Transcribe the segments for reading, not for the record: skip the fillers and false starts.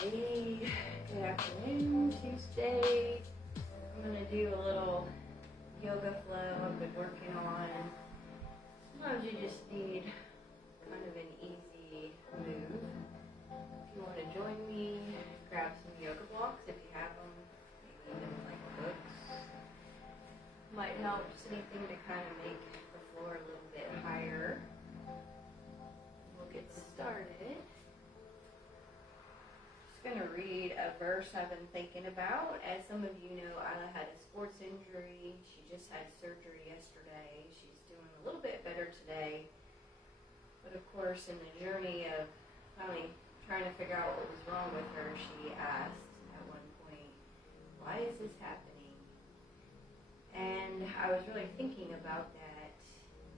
Hey, good afternoon, Tuesday. I'm going to do a little yoga flow I've been working on. Sometimes you just need kind of an easy move. If you want to join me, grab some yoga blocks if you have them, maybe even like books. Might help, just anything to kind of make the floor a little bit higher. We'll get started. Going to read a verse I've been thinking about. As some of you know, Isla had a sports injury. She just had surgery yesterday. She's doing a little bit better today. But of course, in the journey of finally trying to figure out what was wrong with her, she asked at one point, "Why is this happening?" And I was really thinking about that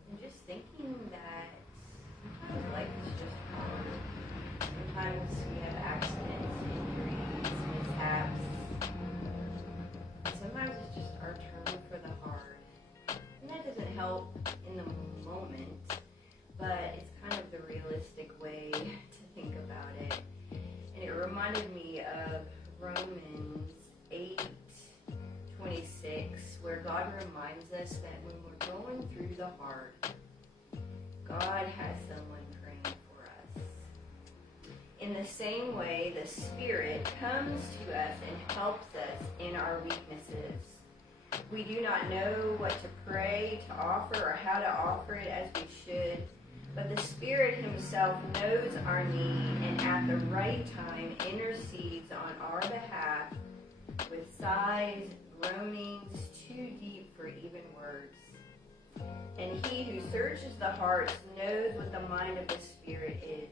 and just thinking that sometimes life is just hard. Sometimes we have accidents, injuries, mishaps. Sometimes it's just our turn for the hard. And that doesn't help in the moment, but it's kind of the realistic way to think about it. And it reminded me of Romans 8:26, where God reminds us that when we're going through the hard, God has someone praying for us. In the same way, the Spirit comes to us and helps us in our weaknesses. We do not know what to pray, to offer, or how to offer it as we should, but the Spirit Himself knows our need and at the right time intercedes on our behalf with sighs, groanings too deep for even words. And He who searches the hearts knows what the mind of the Spirit is,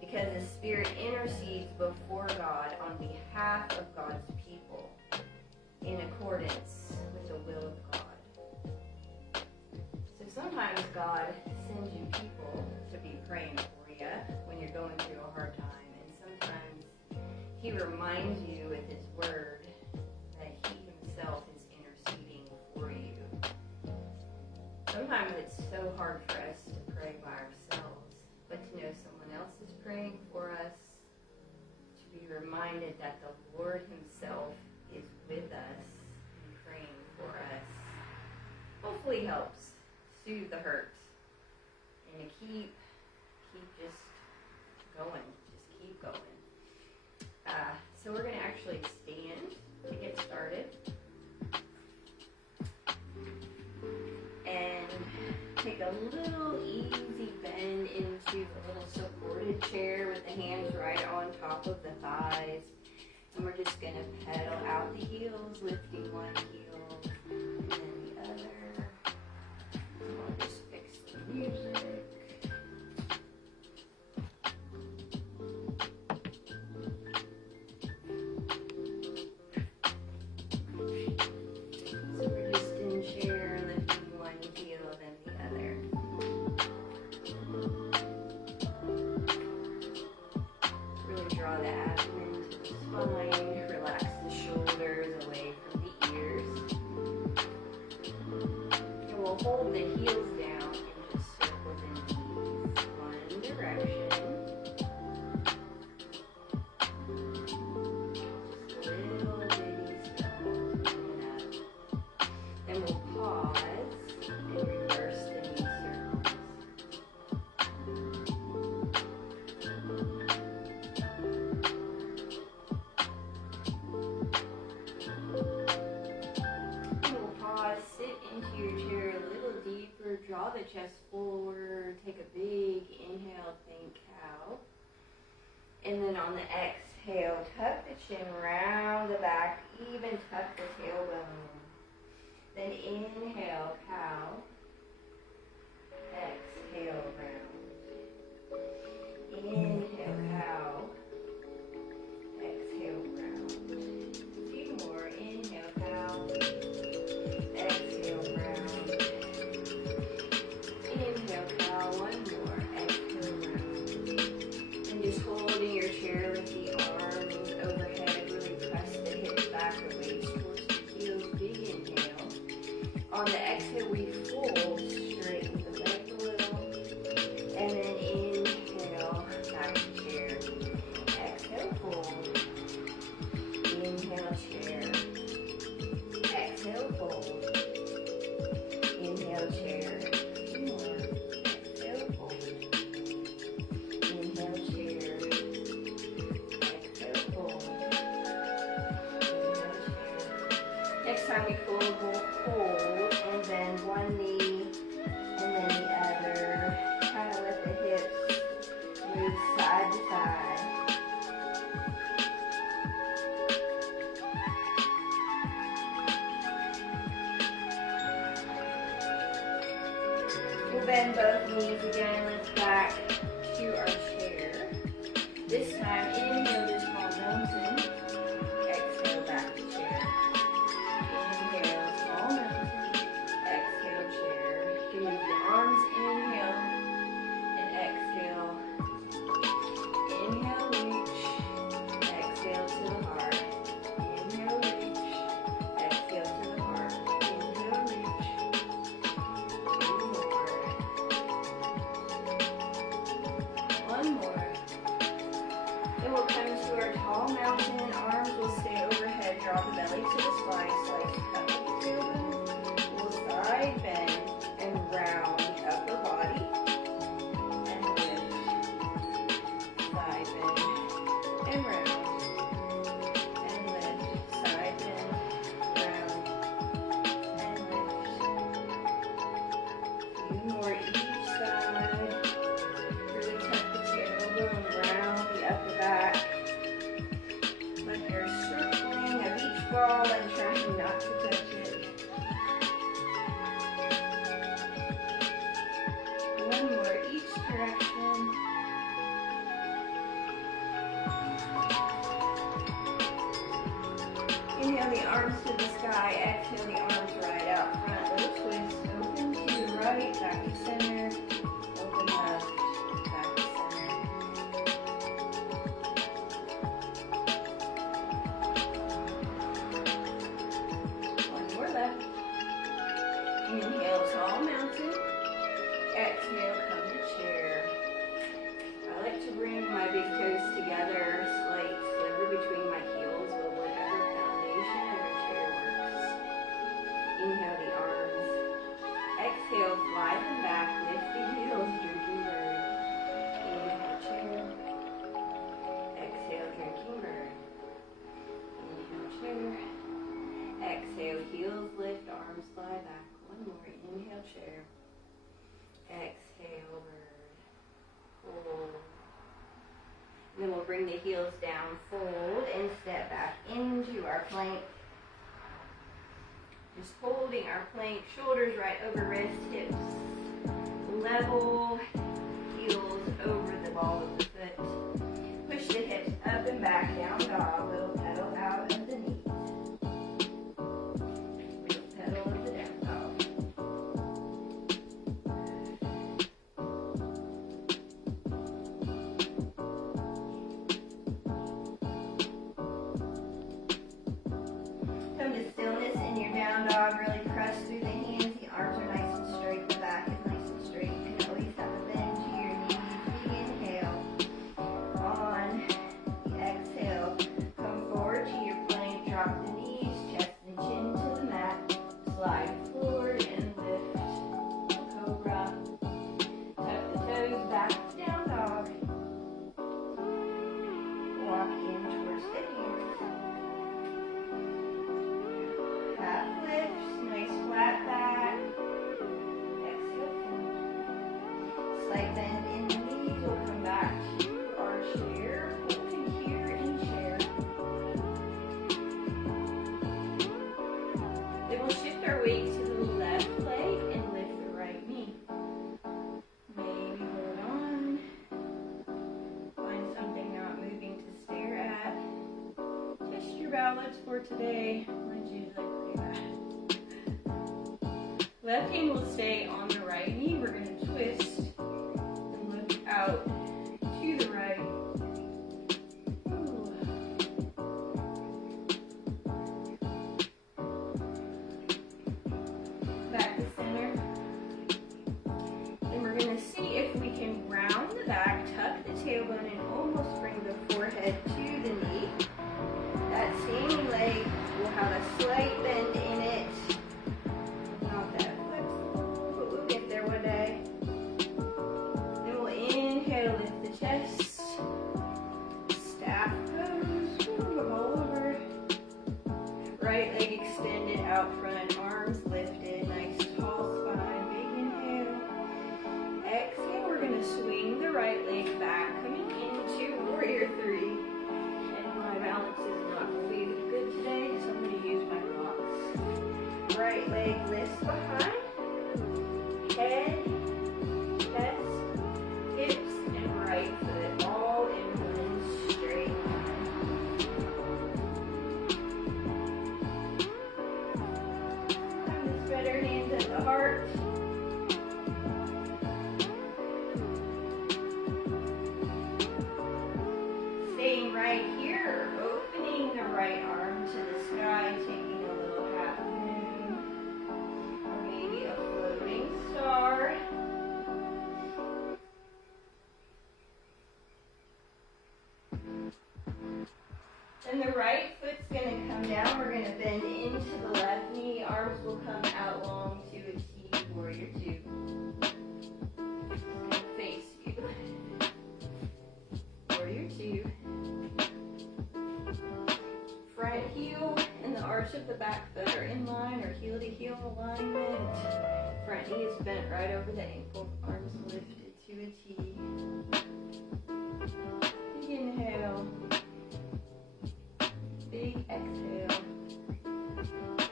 because the Spirit intercedes before God on behalf of God's people in accordance with the will of God. So sometimes God sends you people to be praying for you when you're going through a hard time, and sometimes He reminds you with His word that He Himself is interceding for you. Sometimes it's so hard for us to pray by ourselves, but to know someone else is praying for us, to be reminded that the Lord Himself is with us and praying for us, hopefully helps soothe the hurt and to keep just going, just keep going. So we're going to actually stand to get started and take a little easy bend into a little supported chair with the hands right on top of the thighs. And we're just going to pedal out the heels, lifting one heel and then the other. And we'll just fix the music. So we're just in chair, lifting one heel, then the other. Really draw the abdomen to the spine, relax the shoulders away from the ears. And we'll hold the heels down and just circle the knees one direction. Just little bitty circles coming up. Then we'll pause and reverse the knee circles. We'll pause, sit into your chair a little deeper, draw the chest forward, take a big inhale, think cow. And then on the exhale, tuck the chin, round the back, even tuck the tailbone. Then inhale, cow. Exhale, round. Inhale, cow. Exhale, round. A few more. Inhale, cow. Exhale, round. Inhale, cow. One more. Exhale, round. And just holding your chair, lift the arms overhead. Really press the hips back, the waist towards the heels. Big inhale. On the exhale, we fold, straighten the leg a little, and then inhale, back to chair. Exhale, fold. bend both knees again, lift back to our chair. This time, inhale to small mountain. Exhale back to chair. Inhale, small mountain. Exhale, chair. Move the arms, inhale and exhale. Inhale, reach. Exhale to the heart. Inhale, reach. Exhale to the heart. Inhale, reach. Two more. One more. Then we'll come to our tall mountain. Arms will stay overhead. Draw the belly to the spine. Slice up the tailbone. We'll side bend and round the upper body. And lift. Side bend and round. And lift. Side bend, round, and lift. Few more each side. Really tuck the tailbone, round the upper back. Like you're circling of each ball and trying not to touch it. One more each direction. Inhale the arms to the sky. Exhale the arms right out front. Little twist. Open to the right, back to center. Open left, back to center. One more left. Inhale, tall mountain. Exhale, come to chair. I like to bring my big toes together, slight sliver between my heels, but whatever foundation of your chair works. Inhale the arms. Exhale, slide them back, lift the heels, drinking bird. Inhale, chair. Exhale, drinking bird. Inhale, chair. Exhale, heels lift, arms slide back. One more. Inhale, chair. Exhale, bird. Fold. And then we'll bring the heels down, fold, and step back into our plank. Just holding our plank, shoulders right over wrist, hips level, heels over the ball of the foot. Push the hips up and back, down dog, little pedal out of the knees. Little pedal of the down dog. Come to stillness in your down dog. Really press through the hands. The arms are nice and straight. The back is nice and straight. You can always have a bend to your knees. Big inhale. On the exhale, come forward to your plank. Drop the knees, chest and chin to the mat. Slide forward and lift. Cobra. Tuck the toes back to down dog. Walk in towards the hands. Half lifts, nice flat back. Exhale, slight bend in the knees. We'll come back to our chair. Holding here in chair. Then we'll shift our weight to the left leg and lift the right knee. Maybe hold on. Find something not moving to stare at. Test your balance for today. Mine's usually pretty bad. Left hand will stay on the right knee. We're going to twist and look out to the right. Ooh. Back to center. And we're going to see if we can round the back, tuck the tailbone, and almost bring the forehead to the knee. That same leg will have a slight bend in it. Not that flexible, but we'll get there one day. Then we'll inhale, lift the chest. Staff pose, come over. Right leg extended out front, arms lifted, nice tall spine, big inhale. Exhale, we're going to swing the right leg back, coming into warrior three. My balance is not really good today, so I'm going to use my blocks. Right leg lifts behind, head Spread our hands at the heart. Staying right here, opening the right arm to the sky, taking a little half moon, or maybe a floating star. Then the right foot's going to come down. We're going to bend into the left knee. Arms will come out long to a T, warrior two. It's going to face you. Warrior two. Front heel and the arch of the back foot are in line, or heel to heel alignment. Front knee is bent right over the ankle. Arms lifted to a T. Big inhale. Big exhale.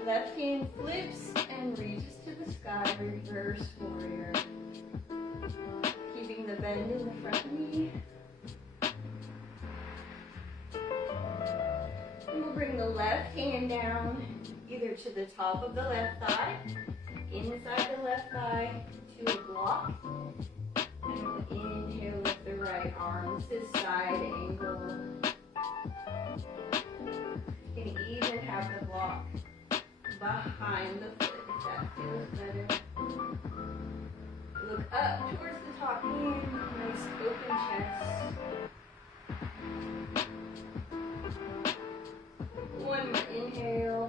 Left hand flips and reaches to the sky. Reverse warrior. Keeping the bend in the front knee. And we'll bring the left hand down either to the top of the left thigh, inside the left thigh to a block. And we'll inhale with the right arm. This is side angle. You can even have the block behind the foot if that feels better. Look up towards the top hand, nice open chest. One more inhale.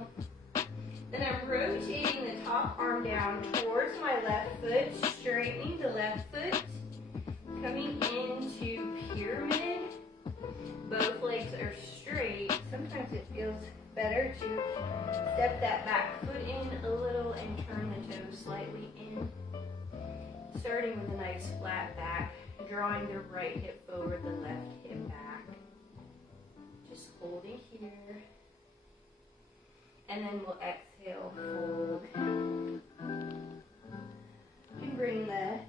Then I'm rotating the top arm down towards my left foot, straightening the left foot, coming into pyramid. Both legs are straight. Sometimes it feels better to step that back foot in a little and turn the toes slightly in. Starting with a nice flat back, drawing the right hip forward, the left hip back. Just holding here. And then we'll exhale, fold. And bring the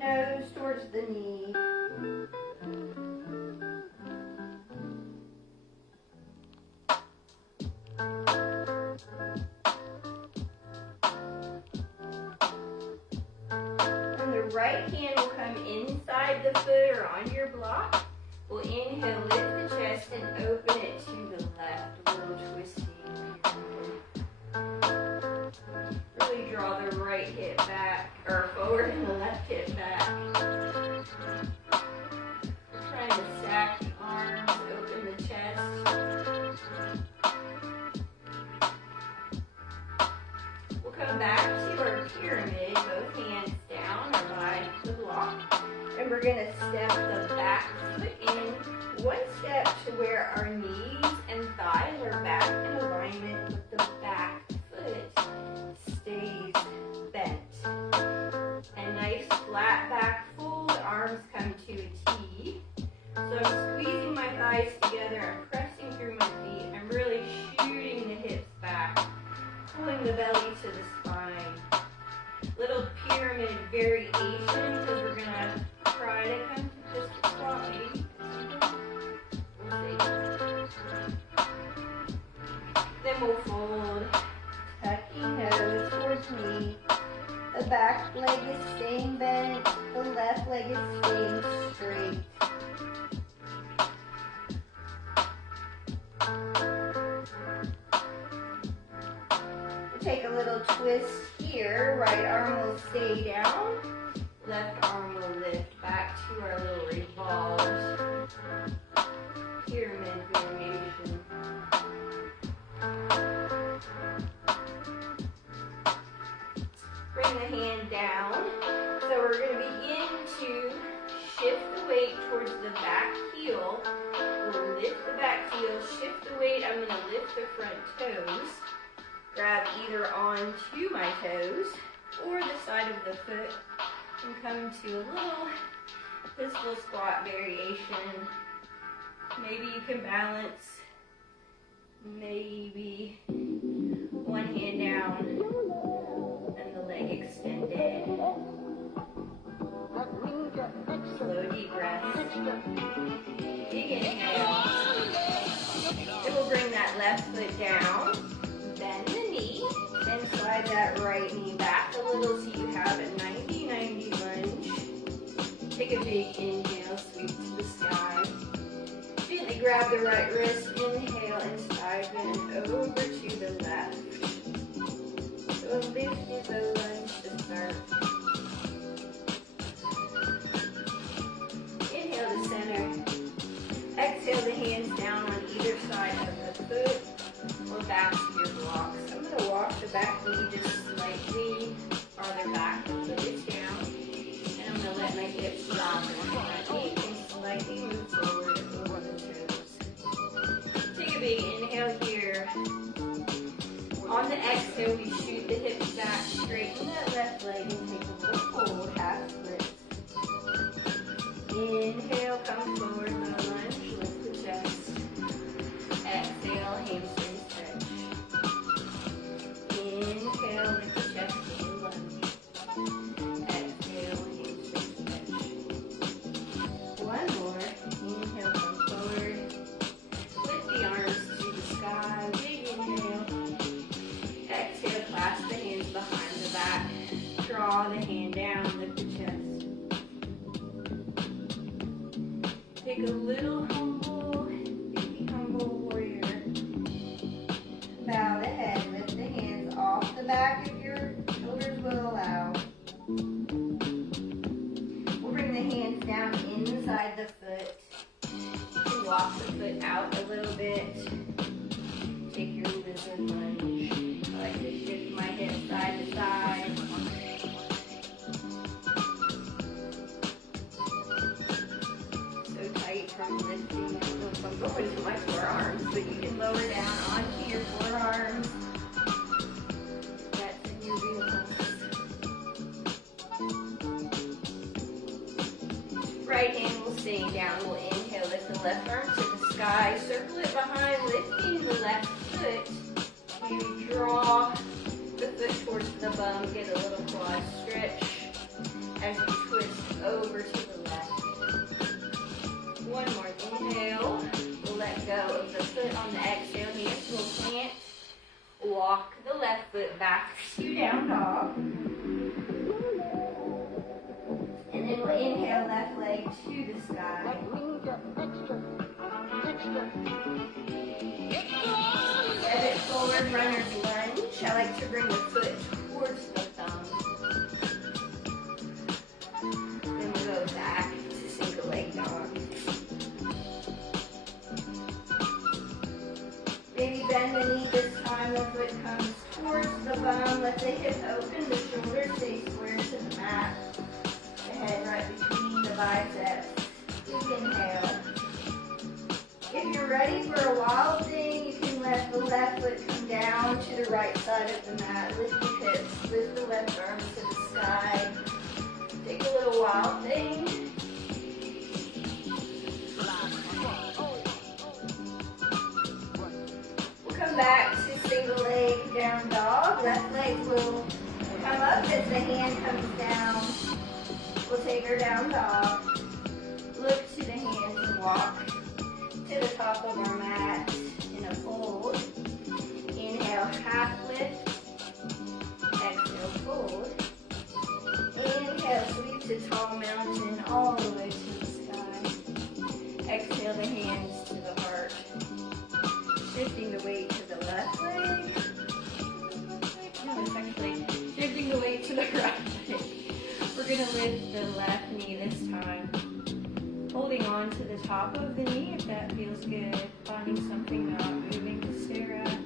nose towards the knee. Right hand will come inside the foot or on your block. We'll inhale, lift the chest and open it to the left, a little twisting. Really draw the right hip back, or forward and the left hip back. We're trying to stack the arms, open the chest. We'll come back to our pyramid, both hands down or by the block. And we're going to step the back foot in one step to where our knees and thighs are back in alignment with the back foot stays bent. And nice flat back fold, arms come to a T. So I'm squeezing my thighs together, I'm pressing through my feet, I'm really shooting the hips back, pulling the belly to the spine. Little pyramid variation, because we're going to try to come to just a squat maybe. We'll see. Then we'll fold, tucking nose towards knee. The back leg is staying bent, the left leg is staying straight. Take a little twist here. Right arm will stay down. Left arm will lift back to our little revolved pyramid variation. Bring the hand down. So we're going to begin to shift the weight towards the back heel. We'll lift the back heel, shift the weight. I'm going to lift the front toes. Grab either onto my toes or the side of the foot and come to a little pistol squat variation. Maybe you can balance, maybe one hand down and the leg extended. Slow deep breath. Big inhale. Then we'll bring that left foot down. Bend the knee and slide that right elbows you have a 90-90 lunge. Take a big inhale, sweep to the sky. Gently grab the right wrist, inhale and side bend over to the left. So a lift is a lunge to start. Inhale to center. Exhale the hands down on either side of the foot or back to your blocks. I'm going to walk the back knee just slightly farther back. The foot is down. And I'm going to let my hips drop in front knee and slightly move forward over the toes. Take a big inhale here. On the exhale, we shoot the hips back, straighten that left leg and take a little fold, half split. Inhale, come forward, no lunge, lift the chest. Exhale, hamstring stretch. Inhale, lift the chest to the lunge. Exhale, hamstring stretch. One more. Inhale, come forward. Lift the arms to the sky. Big inhale. Exhale, clasp the hands behind the back. Draw the hand down, lift the chest. Take a little humble, baby humble warrior. Bow the head, lift the hands off the back if your shoulders will allow. We'll bring the hands down inside the foot. And walk the foot out a little bit. Take your lizard lunge. I like to shift my hips side to side. From lifting, I'm going to my forearms, but you can lower down onto your forearms. That's in your wheelhouse. Right hand will stay down. We'll inhale, lift the left arm to the sky, circle it behind, lifting the left foot. Maybe draw the foot towards the bum, get a little quad stretch as you twist over to the left. One more inhale. We'll let go of the foot on the exhale. Hands will plant. Walk the left foot back to down dog. And then we'll inhale left leg to the sky. Pivot forward, runner's lunge. I like to bring the foot towards the thumb. Then we'll go back to single leg dog. Maybe bend the knee this time, the foot comes towards the bum, let the hip open, the shoulders stay square to the mat, the head right between the biceps. Big inhale. If you're ready for a wild thing, you can let the left foot come down to the right side of the mat, lift your hips, lift the left arm to the sky. Take a little wild thing. Back to single leg down dog. Left leg will come up as the hand comes down. We'll take her down dog. Look to the hands and walk to the top of our mat in a fold. Inhale, half lift. Exhale, fold. Inhale, sweep to tall mountain all the way to the sky. Exhale the hands to the heart. Shifting the weight to the left leg. No, it's actually shifting the weight to the right leg. We're going to lift the left knee this time. Holding on to the top of the knee if that feels good. Finding something not moving to stare at.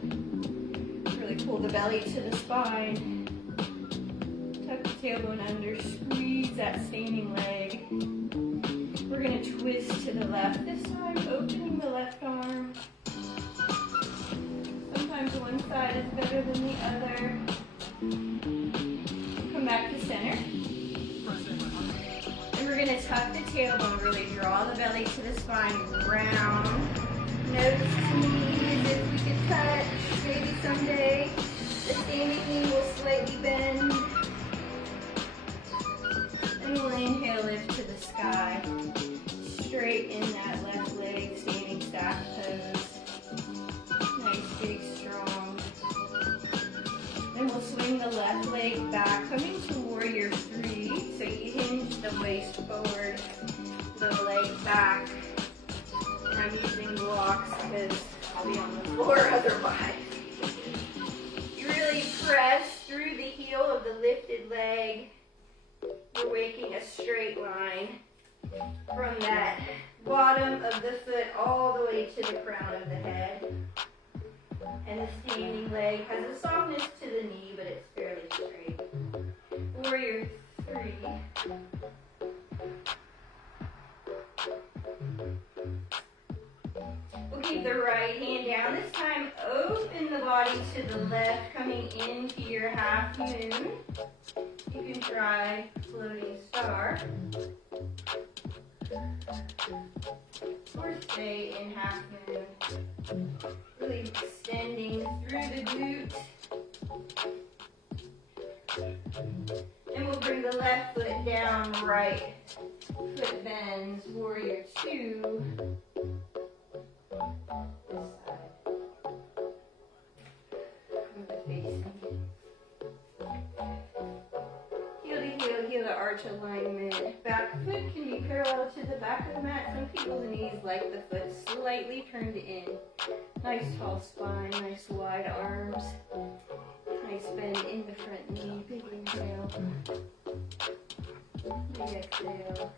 Really pull the belly to the spine. Tuck the tailbone under. Squeeze that standing leg. We're going to twist to the left this time. Opening the left arm. Sometimes one side is better than the other. Come back to center. And we're going to tuck the tailbone, really draw the belly to the spine, round. Nose to knees if we could touch. Maybe someday the standing knee will slightly bend. And we'll inhale, lift to the sky. Straighten that left leg, standing stack pose. Nice, big, strong. Then we'll swing the left leg back, coming to because I'll be on the floor otherwise. You really press through the heel of the lifted leg. We're making a straight line from that bottom of the foot all the way to the crown of the head. And the standing leg has a softness to the knee, but it's fairly straight. Warrior 3. We'll keep the right hand down. This time, open the body to the left, coming into your half moon. You can try floating star. Or stay in half moon. Really extending through the glute. And we'll bring the left foot down, right foot bends, warrior 2. This side. Move the facing. Heel to arch alignment. Back foot can be parallel to the back of the mat. Some people's knees like the foot slightly turned in. Nice tall spine, nice wide arms. Nice bend in the front knee. Big inhale. Big exhale.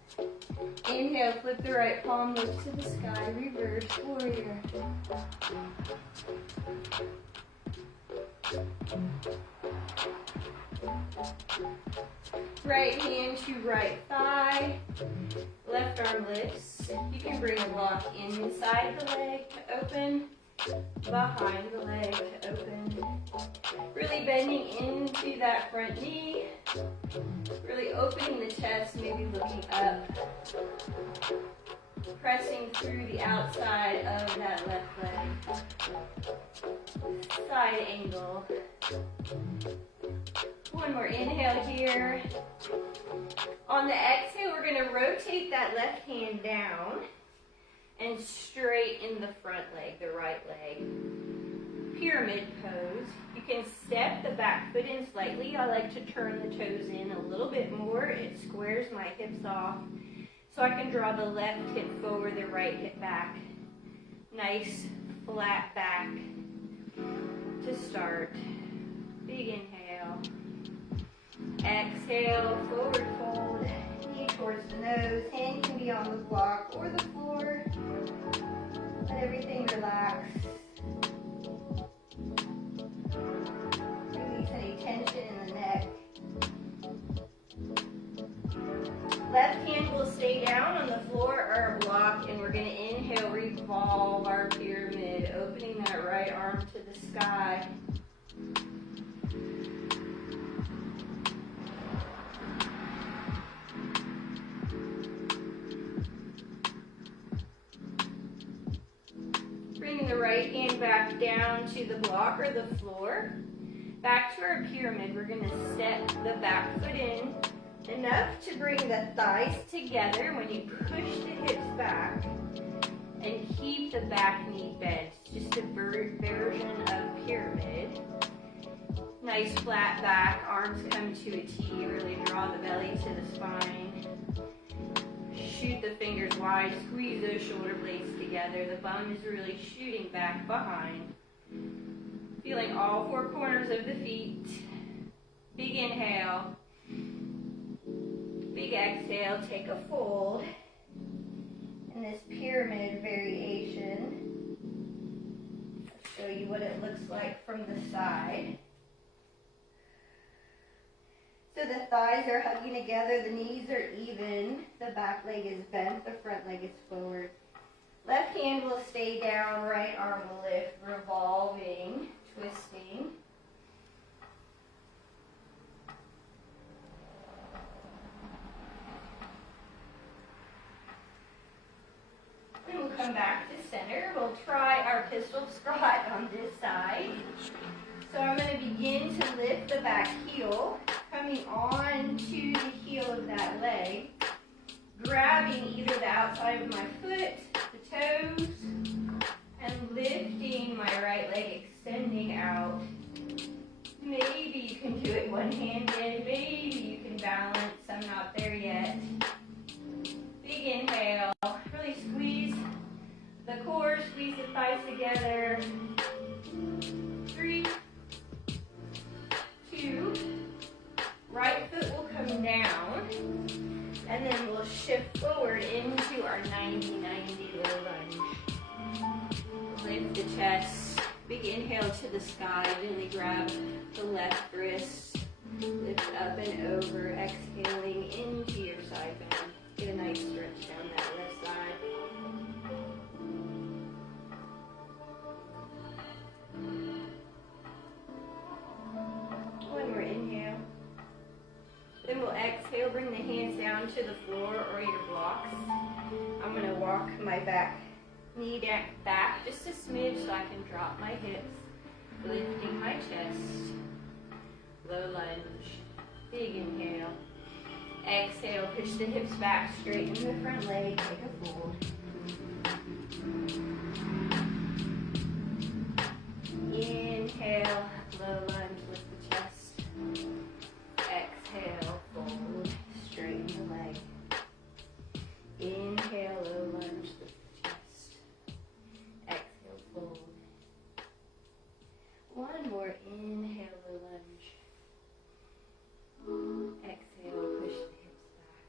Inhale, flip the right palm, lift to the sky. Reverse warrior. Right hand to right thigh. Left arm lifts. You can bring the block inside the leg to open. Behind the leg to open. Really bending into that front knee. Really opening the chest, maybe looking up. Pressing through the outside of that left leg. Side angle. One more inhale here. On the exhale, we're going to rotate that left hand down and straighten the front leg, the right leg. Pyramid pose. You can step the back foot in slightly. I like to turn the toes in a little bit more. It squares my hips off. So I can draw the left hip forward, the right hip back. Nice flat back to start. Big inhale. Exhale, forward fold, knee towards the nose. Hand can be on the block or the floor. Let everything relax. Release any tension in the neck. Left hand will stay down on the floor or a block, and we're going to inhale, revolve our pyramid, opening that right arm to the sky. Bringing the right hand back down to the block or the floor. Back to our pyramid, we're going to step the back foot in enough to bring the thighs together when you push the hips back and keep the back knee bent. Just a version of pyramid. Nice flat back, arms come to a T, really draw the belly to the spine. Shoot the fingers wide, squeeze those shoulder blades together. The bum is really shooting back behind. Feeling all four corners of the feet. Big inhale. Big exhale, take a fold. In this pyramid variation, I'll show you what it looks like from the side. So the thighs are hugging together, the knees are even, the back leg is bent, the front leg is forward. Left hand will stay down, right arm will lift, revolving, twisting. And we'll come back to center. We'll try our pistol squat on this side. So I'm going to begin to lift the back heel, coming on to the heel of that leg, grabbing either the outside of my foot, the toes, and lifting my right leg, extending out. Maybe you can do it one-handed, maybe you can balance, I'm not there yet. Big inhale, really squeeze the core, squeeze the thighs together. 3, 2, right foot will come down, and then we'll shift forward into our 90-90 low lunge. Lift the chest, big inhale to the sky, gently grab the left wrist, lift up and over, exhaling into your side bend. Get a nice stretch down that left side. One more inhale. Then we'll exhale, bring the hands down to the floor or your blocks. I'm going to walk my knee back just a smidge so I can drop my hips, lifting my chest. Low lunge. Big inhale. Exhale, push the hips back, straighten the front leg, take a fold. Inhale, low lunge, lift the chest. Exhale, fold, straighten the leg. Inhale, low lunge, lift the chest. Exhale, fold. One more, inhale, low lunge. Exhale, push the hips back.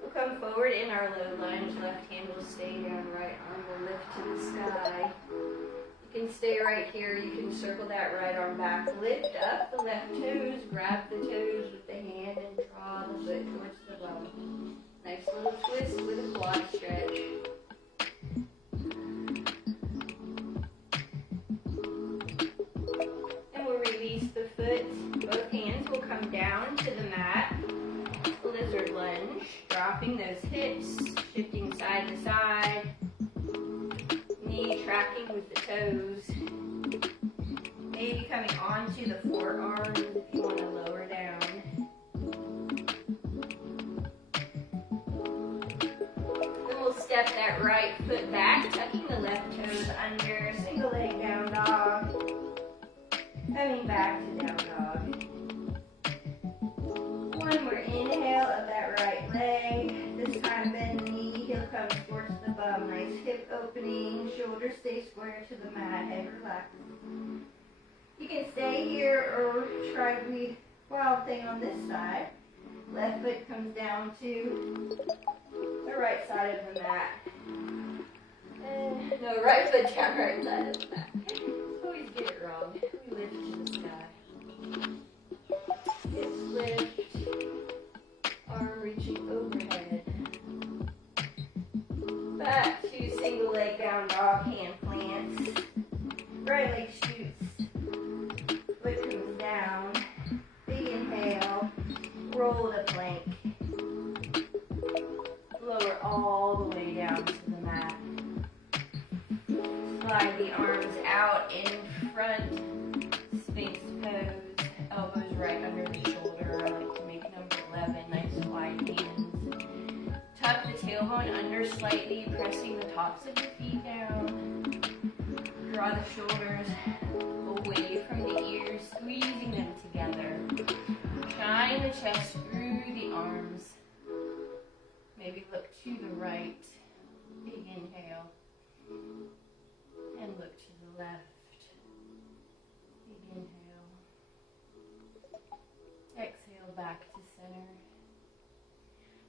We'll come forward in our low lunge. Left hand will stay down, right arm will lift to the sky. You can stay right here. You can circle that right arm back. Lift up the left toes. Grab the toes with the hand and draw the foot towards the bone. Nice little twist with a quad stretch. Release the foot. Both hands will come down to the mat. Lizard lunge. Dropping those hips. Shifting side to side. Knee tracking with the toes. Maybe coming onto the forearms if you want to lower down. Then we'll step that right foot back. Tucking the left toes under. Single leg down dog. Coming back to down dog. One more inhale of that right leg. This time bend the knee, heel comes towards the bum. Nice hip opening, shoulders stay square to the mat, head relaxed. You can stay here or try the wild thing on this side. Left foot comes down to the right side of the mat. No, right foot down, right side of the mat. Always get it wrong. We lift to the sky. Hips lift. Arm reaching overhead. Back to single leg down dog, hand plants. Right leg shoots. Foot comes down. Big inhale. Roll to plank. Lower all the way down to the mat. Slide the arms out in front, Sphinx pose, elbows right under the shoulder. I like to make number 11, nice wide hands. Tuck the tailbone under slightly, pressing the tops of the feet down. Draw the shoulders away from the ears, squeezing them together. Shine the chest through the arms. Maybe look to the right. Big inhale. And look to the left. Big inhale. Exhale back to center.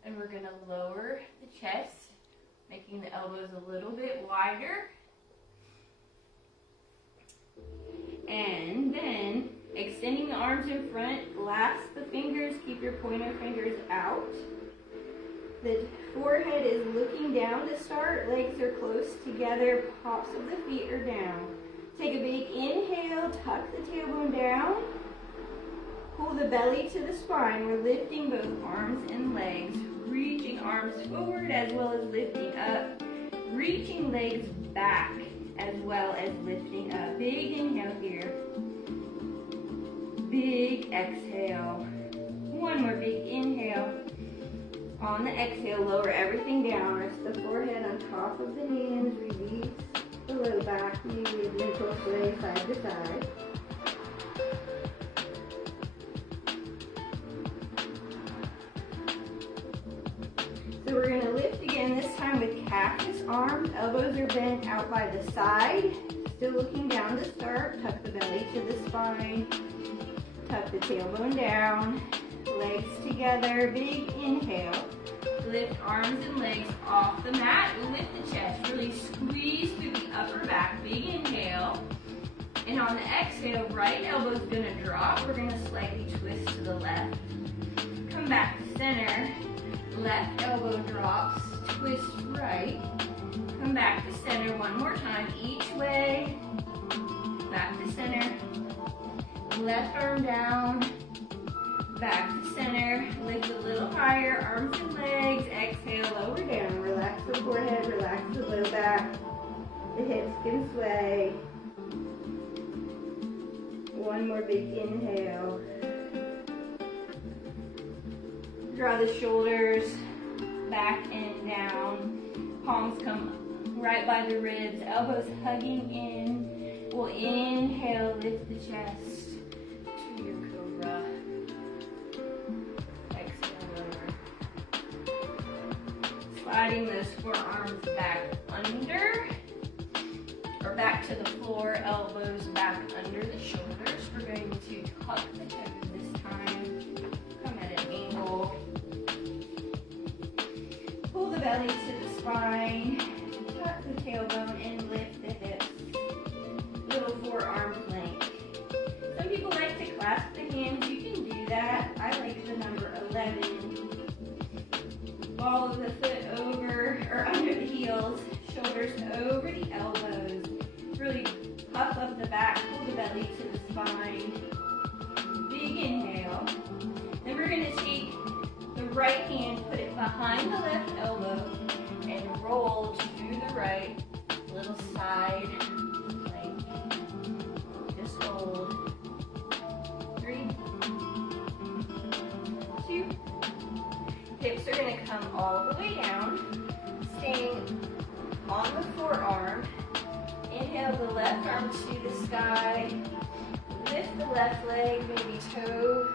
And we're going to lower the chest, making the elbows a little bit wider. And then extending the arms in front, clasp the fingers, keep your pointer fingers out. The forehead is looking down to start. Legs are close together. Tops of the feet are down. Take a big inhale. Tuck the tailbone down. Pull the belly to the spine. We're lifting both arms and legs. Reaching arms forward as well as lifting up. Reaching legs back as well as lifting up. Big inhale here. Big exhale. One more big inhale. On the exhale, lower everything down. Rest the forehead on top of the hands. Release the low back knee. Gentle sway side to side. arms, elbows are bent out by the side. Still looking down to start. Tuck the belly to the spine. Tuck the tailbone down. Legs together. Big inhale. Lift arms and legs off the mat. Lift the chest. Really squeeze through the upper back. Big inhale. And on the exhale, right elbow's gonna drop. We're gonna slightly twist to the left. Come back to center. Left elbow drops. Twist right. Come back to center one more time. Each way. Back to center. Left arm down. Back to center. Lift a little higher. Arms and legs. Exhale, lower down. Relax the forehead. Relax the low back. The hips can sway. One more big inhale. Draw the shoulders back and down. Palms come right by the ribs. Elbows hugging in. We'll inhale, lift the chest to your cobra. Exhale, lower. Sliding those forearms back under. Or back to the floor, elbows back under the shoulders. We're going to tuck the head this time. Come at an angle. Pull the belly to the spine. Tuck the tailbone and lift the hips. Little forearm plank. Some people like to clasp the hands. You can do that. I like the number 11. Ball of the foot over or under the heels. Shoulders over the elbows. Really puff up the back, pull the belly to the spine. Big inhale. Then we're going to take the right hand, put it behind the left elbow, and roll to the right. Little side plank. Just hold. 3, 2. Hips are going to come all the way down, staying on the forearm. Inhale the left arm to the sky. Lift the left leg, maybe toe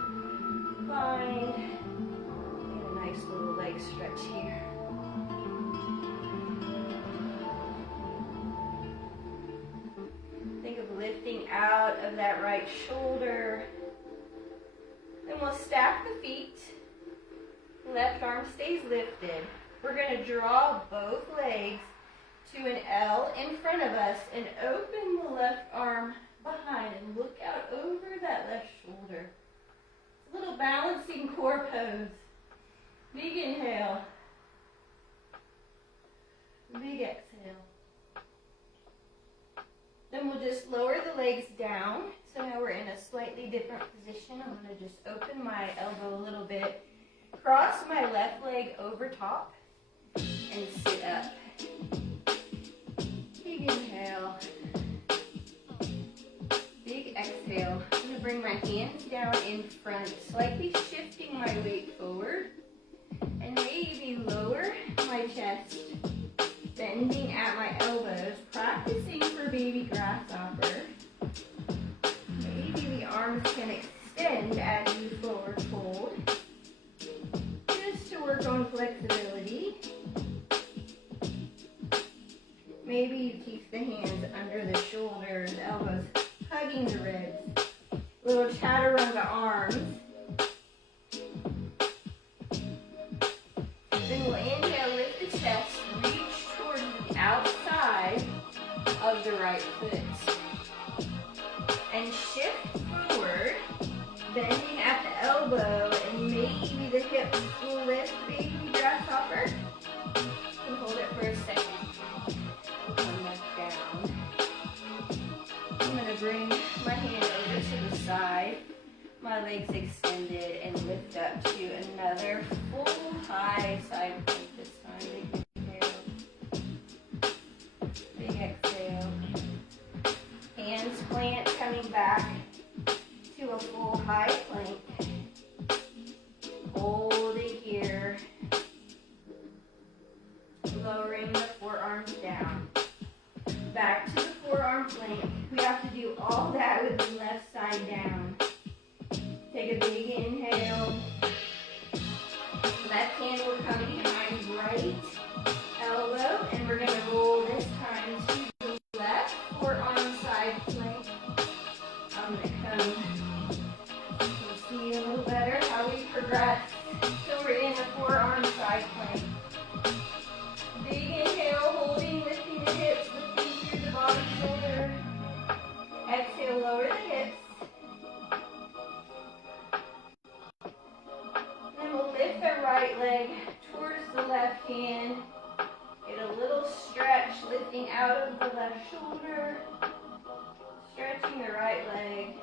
bind. And a nice little leg stretch here. Think of lifting out of that right shoulder. Then we'll stack the feet. Left arm stays lifted. We're going to draw both legs to an L in front of us and open the left arm behind and look out over that left shoulder. A little balancing core pose. Big inhale. Big exhale. Then we'll just lower the legs down. So now we're in a slightly different position. I'm going to just open my elbow a little bit. Cross my left leg over top and sit up. Big inhale. Big exhale. I'm going to bring my hands down in front, slightly shifting my weight forward. And maybe lower my chest, bending at my elbows, practicing for baby grasshopper. Maybe the arms can extend as you forward fold. Just to work on flexibility. Maybe you keep the hands under the shoulders, elbows hugging the ribs. Little chaturanga arms. Then we'll inhale, lift the chest, reach towards the outside of the right foot. And shift forward, bending at the elbow, and maybe the hips will lift, baby grasshopper. And hold it for a second. Come back down. I'm going to bring my hand over to the side, my legs extended, and lift up to another full high side plank this time. Big inhale. Big exhale. Hands plant, coming back to a full high plank. Hold it here. Lowering the forearms down. Back to the forearm plank. We have to do all that with the left side down. Take a big inhale. Left hand will come behind right elbow, and we're going to I'm going to see a little better how we progress. So we're in the forearm side plank. Big inhale, holding, lifting the hips, lifting through the bottom shoulder. Exhale, lower the hips. Then we'll lift the right leg towards the left hand. Get a little stretch, lifting out of the left shoulder. Stretching the right leg.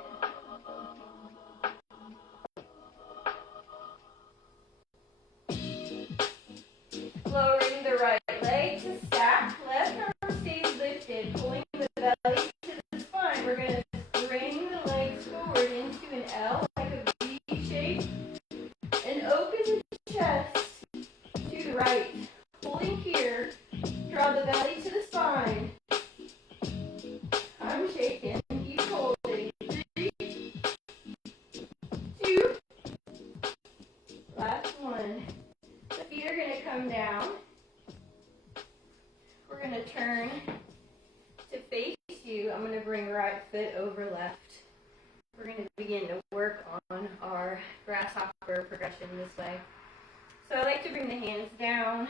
Lowering the right leg to stack. Left arm stays lifted, pulling the belly to the spine. We're going to bring the legs forward into an L, like a V shape, and open the chest to the right. Holding here, draw the belly to the spine. I'm shaking, keep holding. 3, 2, last one. The feet are going to come down. We're going to turn to face you. I'm going to bring right foot over left. We're going to begin to work on our grasshopper progression this way. So I like to bring the hands down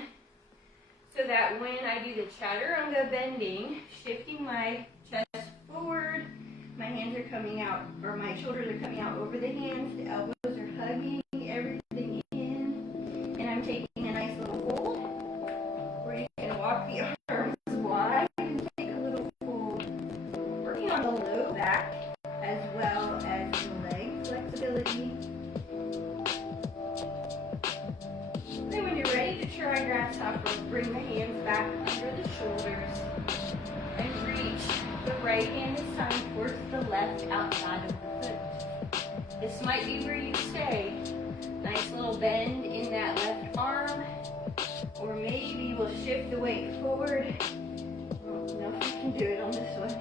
so that when I do the chaturanga bending, shifting my chest forward, my hands are coming out, or my shoulders are coming out over the hands, the elbows are hugging everything in, and I'm taking a nice little fold. We're just going to walk the arms wide and take a little fold, working on the low back as well as the leg flexibility. Then when you're ready to try grasshopper, bring the hands back under the shoulders and reach the right hand this time towards the left outside of the foot. This might be where you stay. Nice little bend in that left arm, or maybe we'll shift the weight forward. I don't know if you can do it on this one.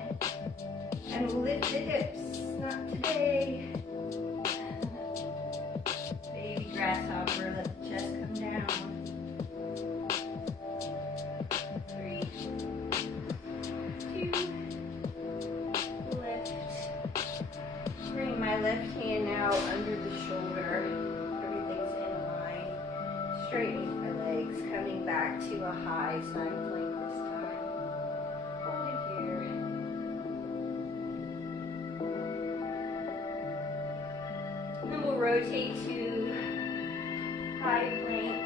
And we'll lift the hips. Not today. Baby grasshopper, let the chest come down. 3, 2, lift. Bring my left hand now under the shoulder. Everything's in line. Straighten my legs, coming back to a high side plank this time. Hold it here. And then we'll rotate to high plank.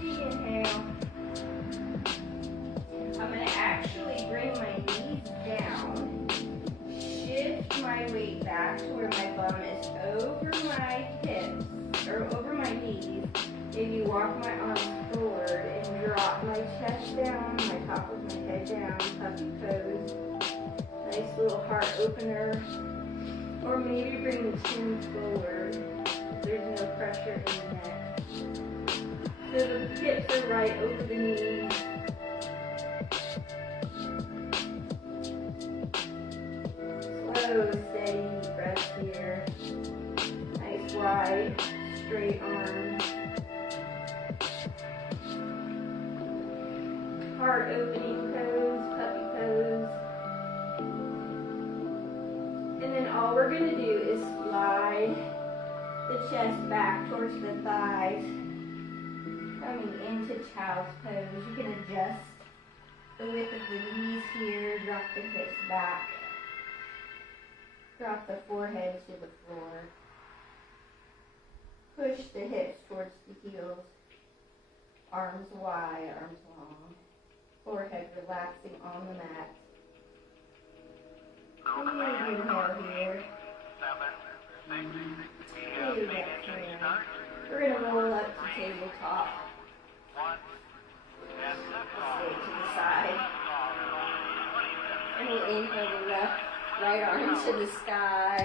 Big inhale. I'm going to actually bring my knees down. Shift my weight back to where my bum is over my hips, or over my knees. Maybe walk my arms forward and drop my chest down, my top of my head down, puppy pose. Nice little heart opener. Or maybe bring the chin forward. There's no pressure in the neck. So the hips are right over the knees. Slow, steady breath here. Nice wide, straight arms. Heart opening pose, puppy pose. And then all we're going to do is slide the chest back towards the thighs, coming into child's pose. You can adjust the width of the knees here, drop the hips back, drop the forehead to the floor, push the hips towards the heels, arms wide, arms long, forehead relaxing on the mat. Inhale here. We're going to roll up to tabletop. Stay to the side. And we'll inhale the right arm to the sky.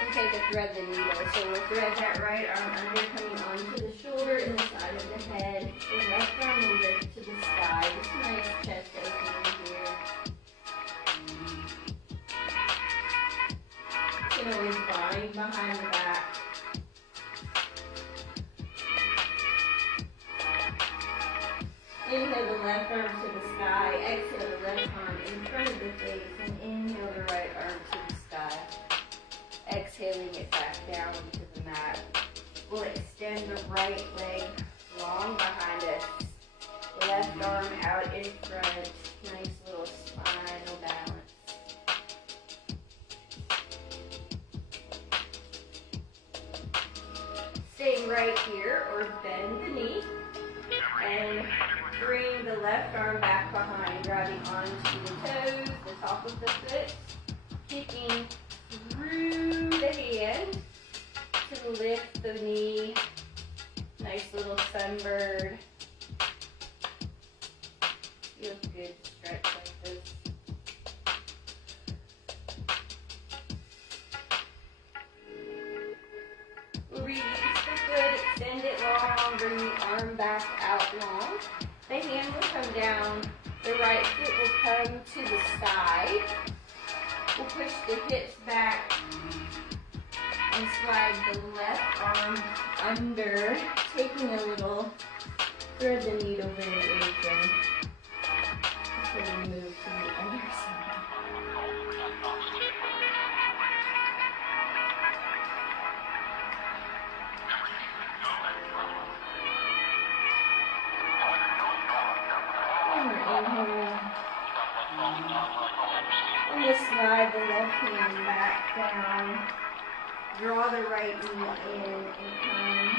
And take a thread the needle. So we'll thread that right arm under, coming onto the shoulder and the side of the head. The left arm will lift to the sky. Just nice chest opening here. You can always bind behind the back. Inhale the left arm to the sky. Exhale the left arm in front of the face. And inhale Inhale the right arm to the sky. Exhaling it back down to the mat. We'll extend the right leg long behind us. Left arm out in front. Nice little spinal balance. Staying right here, or bend the knee. And bring the left arm back behind, grabbing onto the toes, the top of the foot, kicking through the hand to lift the knee. Nice little sunbird. Feels good to stretch like this. Release the foot, extend it long, bring the arm back out long. The hand will come down, the right foot will come to the side. We'll push the hips back and slide the left arm under, taking a little, thread the needle very open. Before we move to the other side. And we'll slide the left hand back down. Draw the right knee in and come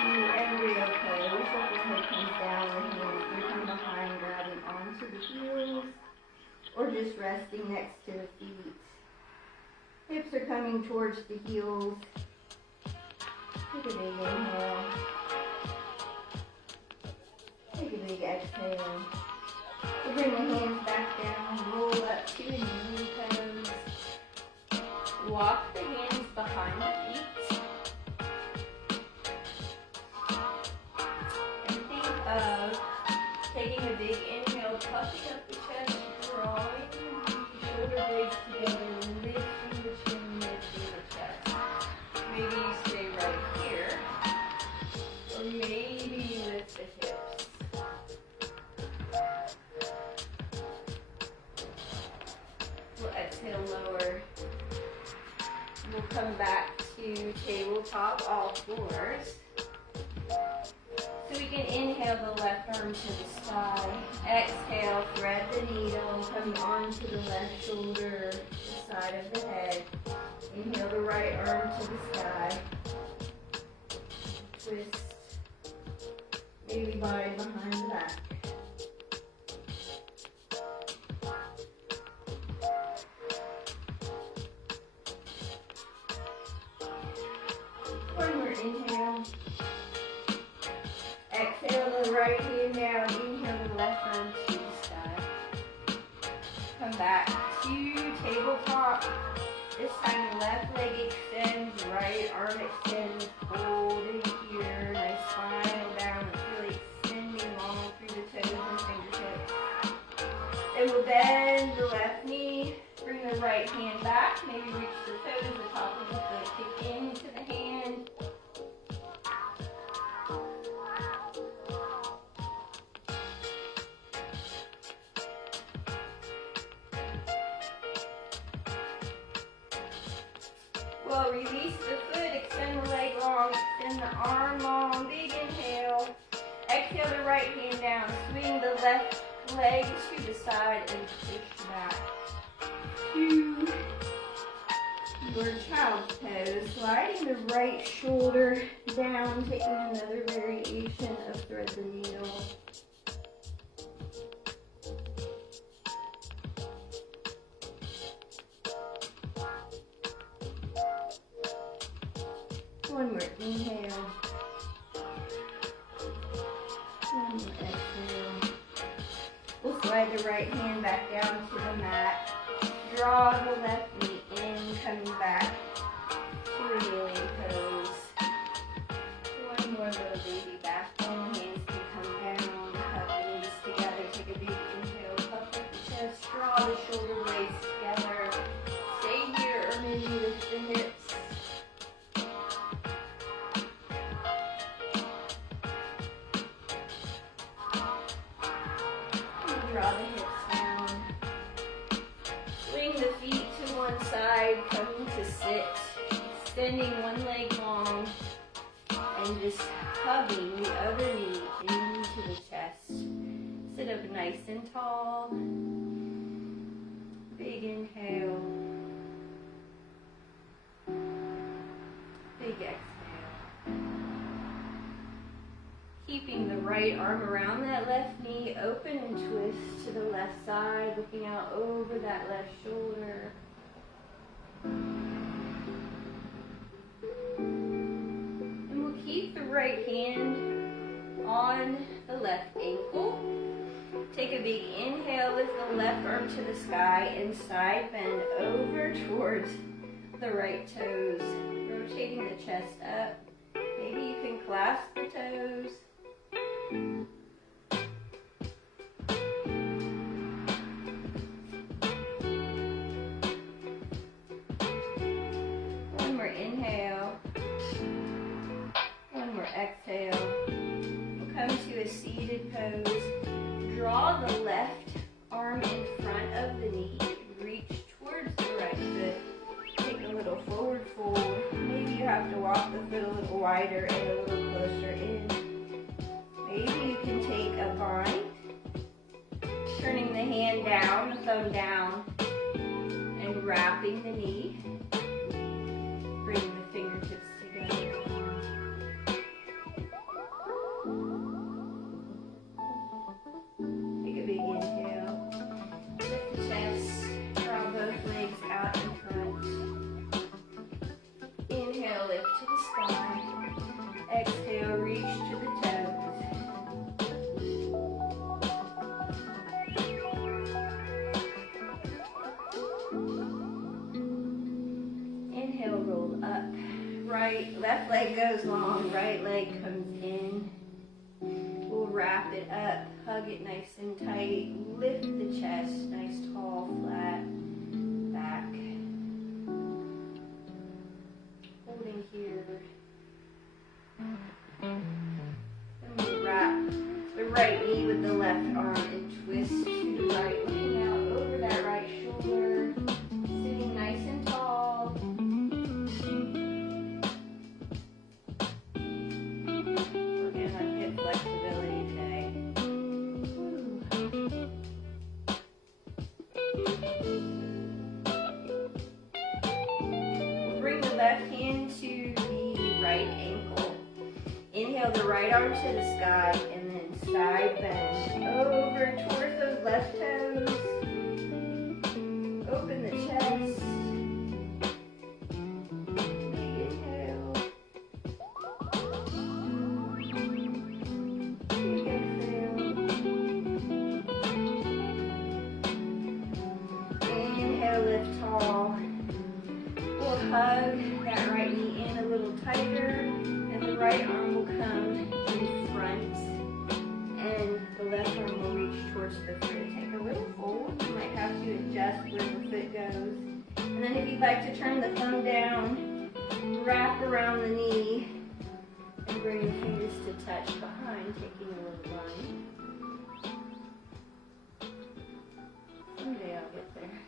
to embryo pose. So the head comes down, the hands reaching behind, grabbing onto the heels, or just resting next to the feet. Hips are coming towards the heels. Take a big inhale. Take a big exhale. We'll bring the hands back down, roll up to the knee toes. Walk the hands behind the feet. And think of taking a big inhale, puffing up the chest, drawing the shoulder blades together, lifting the chin, lifting the chest. Maybe you stay right here, or maybe you lift the hips. We'll exhale, lower. We'll come back to tabletop, all fours. So we can inhale the left arm to the sky. Exhale, thread the needle, coming onto the left shoulder, the side of the head. Inhale the right arm to the sky. Twist. Maybe body behind the back. One more inhale. Exhale the right hand down. Inhale the left arm to the sky. Come back to tabletop. This time left leg extends, right arm extends, holding here. Nice spinal balance, really extending long through the toes and fingertips. Then we'll bend the left knee, bring the right hand back, maybe reach the toes, the top of the foot, kick into the hand. Well, release the foot, extend the leg long, extend the arm long, big inhale. Exhale the right hand down, swing the left leg to the side and push back to your child's pose. Sliding the right shoulder down, taking another variation of thread the needle. One more inhale. One more exhale. We'll slide the right hand back down to the mat. Draw the left knee in, coming back to a kneeling pose. One more little baby back bend. Hands can come down. Hug the knees together. Take a big inhale. Puff up the chest. Draw the shoulder blades together. Stay here or maybe lift the hips. Draw the hips down. side, coming to sit, extending one leg long, and just hugging the other knee into the chest. Sit up nice and tall. Big inhale. Big exhale. Keeping the right arm around that left knee, open and twist to the left side, looking out over that left shoulder. And we'll keep the right hand on the left ankle. Take a big inhale, lift the left arm to the sky and side bend over towards the right toes. Rotating the chest up. Maybe you can clasp the toes. One more inhale. One more exhale. We'll come to a seated pose. Draw the left arm in front of the knee. Reach towards the right foot. Take a little forward fold. Maybe you have to walk the foot a little wider and a little closer in. Maybe you can take a bind. Turning the hand down, the thumb down, and wrapping the knee. Bringing the fingertips together. Take a big inhale. Lift the chest. Draw both legs out in front. Inhale, lift to the sky. Exhale, reach to the toes. Inhale, roll up. Right, left leg goes long, right leg comes in. We'll wrap it up, hug it nice and tight, lift the chest, nice tall, flat back. Holding here. And we'll wrap the right knee with the left arm and twist to the right, looking out over that right shoulder, sitting nice and tall. Working on hip flexibility today. We'll bring the left hand to the right ankle. Inhale the right arm to the sky and then side bend over towards those left toes. Open the chest. Big inhale. Big exhale. Inhale, lift tall. We'll hug that right knee in a little tighter. The right arm will come in front and the left arm will reach towards the foot. Take a little fold. You might have to adjust where the foot goes. And then if you'd like to turn the thumb down, wrap around the knee and bring the fingers to touch behind, taking a little run. Someday I'll get there.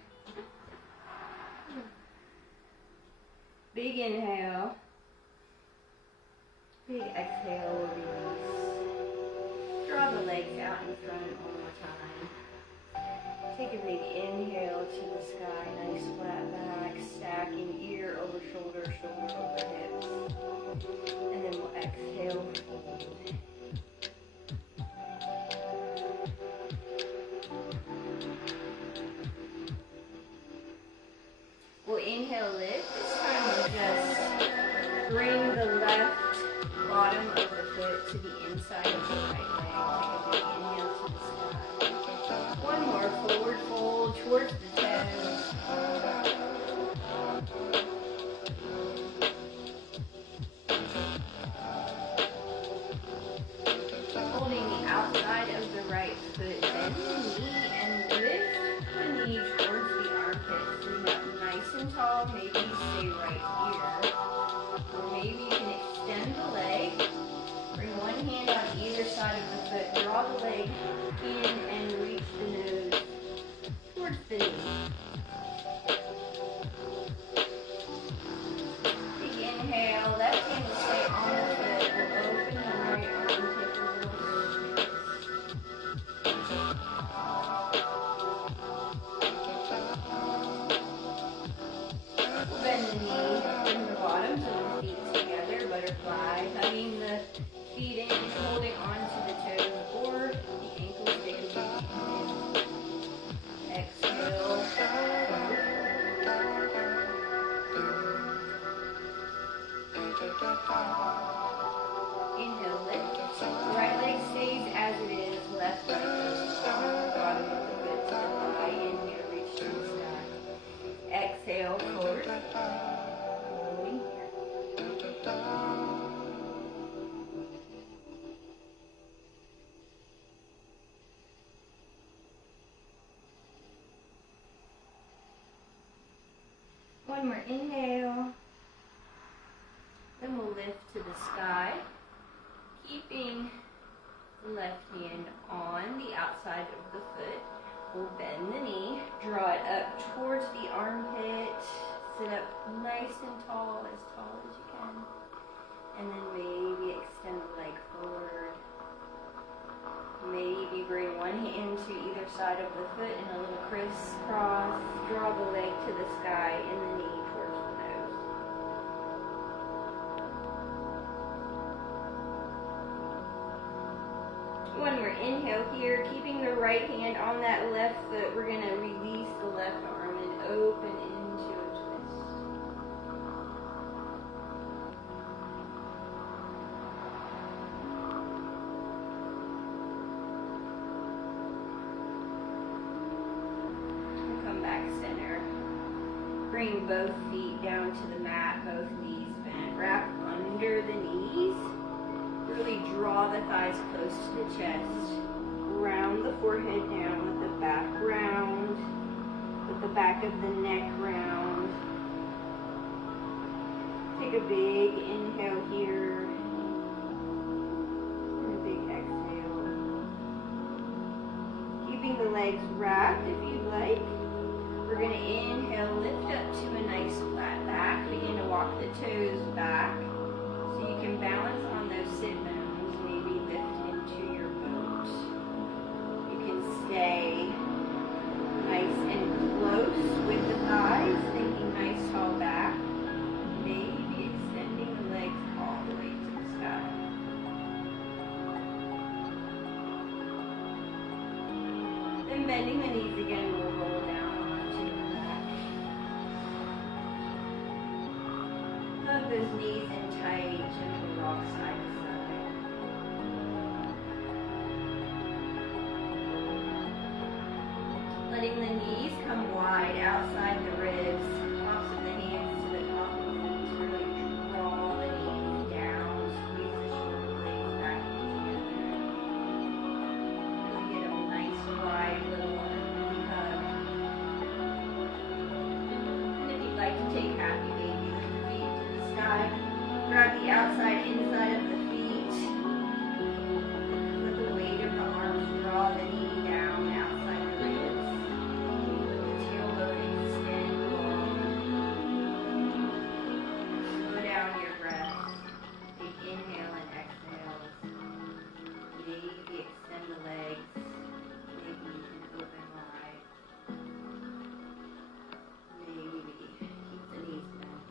Big inhale. Big exhale, release. Draw the legs out in front one more time. Take a big inhale to the sky, nice flat back, stacking ear over shoulder, shoulder over hips. And then we'll exhale, fold. We'll inhale, lift. This time we'll just bring the left bottom of the foot to the inside of the right leg. Take a big inhale to the sky. One more forward fold towards the toes. Holding the outside of the right foot, bend the knee and lift the knee towards the armpit. Bring up nice and tall. Maybe stay right here. Or maybe you can extend the leg. Bring one hand on either side of the foot. Draw the leg in and reach the nose towards the knee. exhale, forward. Holding here. One more inhale. Then we'll lift to the sky, keeping the left hand on the outside of the foot. We'll bend the knee, draw it up towards the armpit, sit up nice and tall as you can. And then maybe extend the leg forward. Maybe bring one hand to either side of the foot in a little crisscross. Draw the leg to the sky and the knee towards the nose. One more inhale here, keeping the right hand on that left foot. We're going to release the left arm and open into a twist. And come back center. Bring both feet down to the mat, both knees bent. Wrap under the knees. Really draw the thighs close to the chest. Round the forehead down with the back round. With the back of the neck round. Take a big inhale here. And a big exhale. Keeping the legs wrapped if you'd like. We're going to inhale, lift up to a nice flat back. Begin to walk the toes back. So you can balance on those sit bones, maybe lift into your boat. You can stay nice and close with the thighs, thinking nice tall back. Maybe extending the legs all the way to the sky. Then bending the knees again, we'll roll down onto the back. Hug those knees in tight, gentle rock side to side. Letting the knees come wide outside the ribs, tops of the hands to the top of the knees. Really draw the knees down, squeeze the shoulder blades back together. Really get a nice wide little hug. And if you'd like to take happy baby, lift the feet to the sky. Grab the outside, inside of the feet. With the weight of the arms, draw the knee down outside the ribs. Tailbone extend long. Slow down your breath. Take inhale and exhale. Maybe extend the legs. Maybe you can open wide. Maybe keep the knees bent.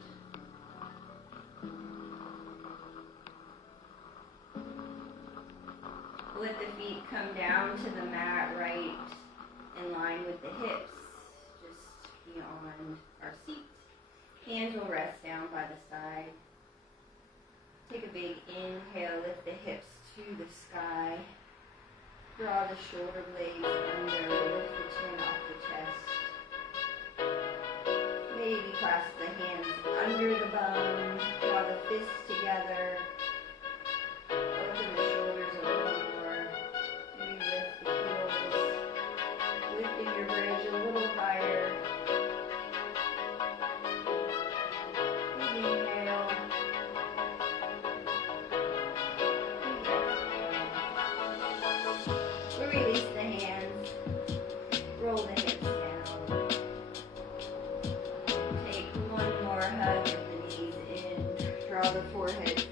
Let the feet come down to the mat right in line with the hips, just beyond our seat. Hands will rest down by the side. Take a big inhale, lift the hips to the sky. Draw the shoulder blades under, lift the chin off the chest. Maybe clasp the hands under the bone, draw the fists together. Open the shoulders a little more. Maybe lift the heels. Lifting your bridge a little higher. Inhale. We'll release the hands. Roll the hips down. Take one more hug of the knees in. Draw the forehead